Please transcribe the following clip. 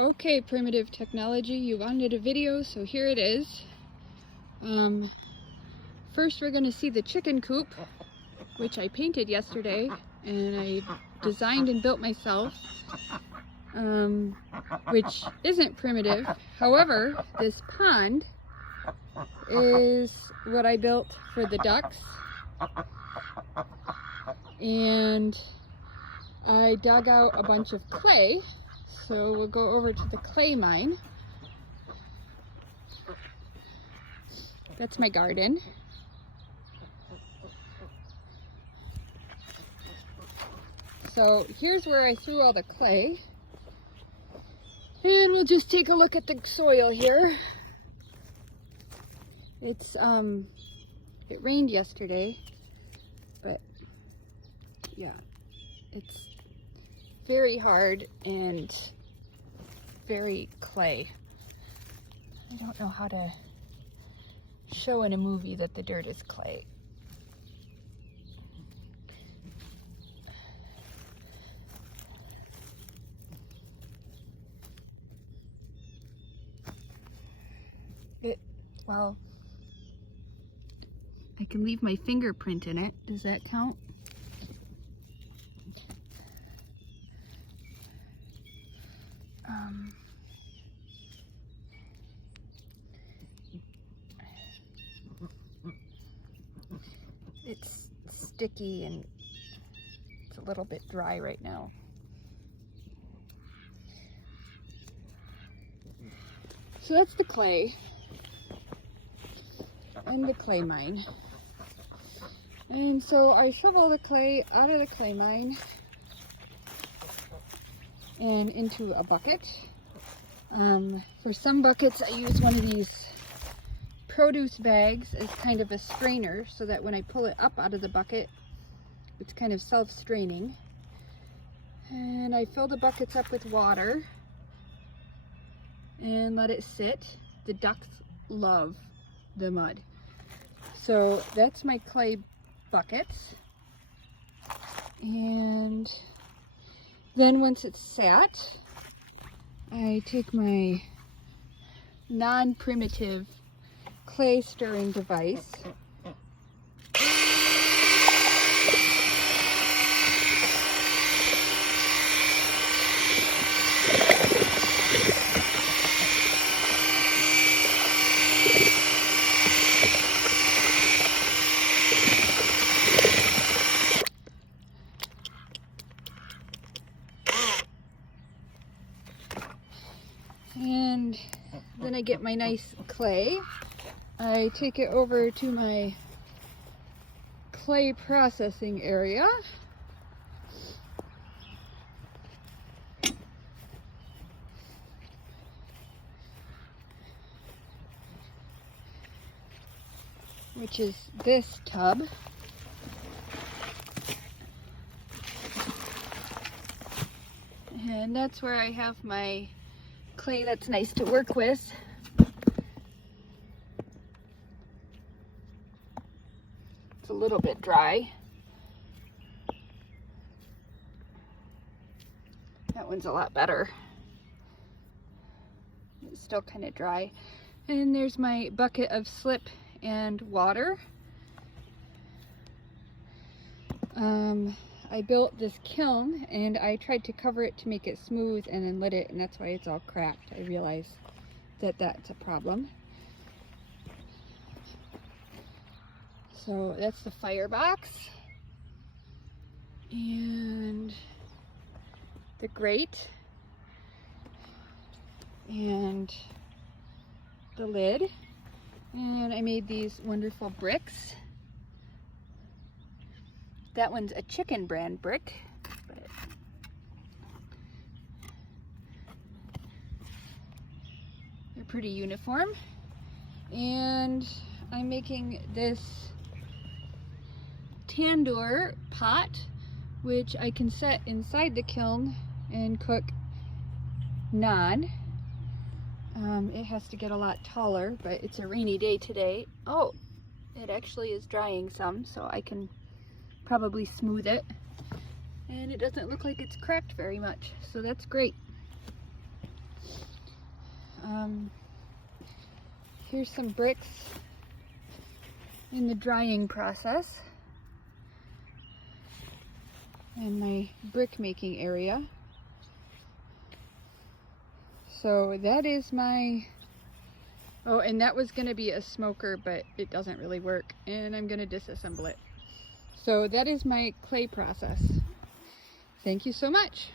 Okay, Primitive Technology, you wanted a video, so here it is. First we're going to see the chicken coop, which I painted yesterday, and I designed and built myself, which isn't primitive. However, this pond is what I built for the ducks, and I dug out a bunch of clay. So we'll go over to the clay mine. That's my garden. So here's where I threw all the clay. And we'll just take a look at the soil here. It's, it rained yesterday, but yeah, it's very hard and very clay. I don't know how to show in a movie that the dirt is clay. Well, I can leave my fingerprint in it. Does that count? It's sticky and it's a little bit dry right now. So that's the clay and the clay mine. And so I shovel the clay out of the clay mine and into a bucket. For some buckets I use one of these produce bags as kind of a strainer, so that when I pull it up out of the bucket, it's kind of self-straining. And I fill the buckets up with water and let it sit. The ducks love the mud. So that's my clay buckets. And then once it's sat, I take my non-primitive clay stirring device and then I get my nice clay. I take it over to my clay processing area. Which is this tub. And that's where I have my clay that's nice to work with. It's a little bit dry. That one's a lot better. It's still kind of dry. And there's my bucket of slip and water. I built this kiln and I tried to cover it to make it smooth and then lit it, and that's why it's all cracked. I realized that that's a problem. So that's the firebox and the grate and the lid. And I made these wonderful bricks. That one's a Chicken brand brick. But they're pretty uniform. And I'm making this tandoor pot, which I can set inside the kiln and cook naan. It has to get a lot taller, but it's a rainy day today. Oh, it actually is drying some, so I can probably smooth it. And it doesn't look like it's cracked very much, so that's great. Here's some bricks in the drying process and my brick making area. So that is my, oh, and that was going to be a smoker, but it doesn't really work, and I'm going to disassemble it. So that is my clay process. Thank you so much.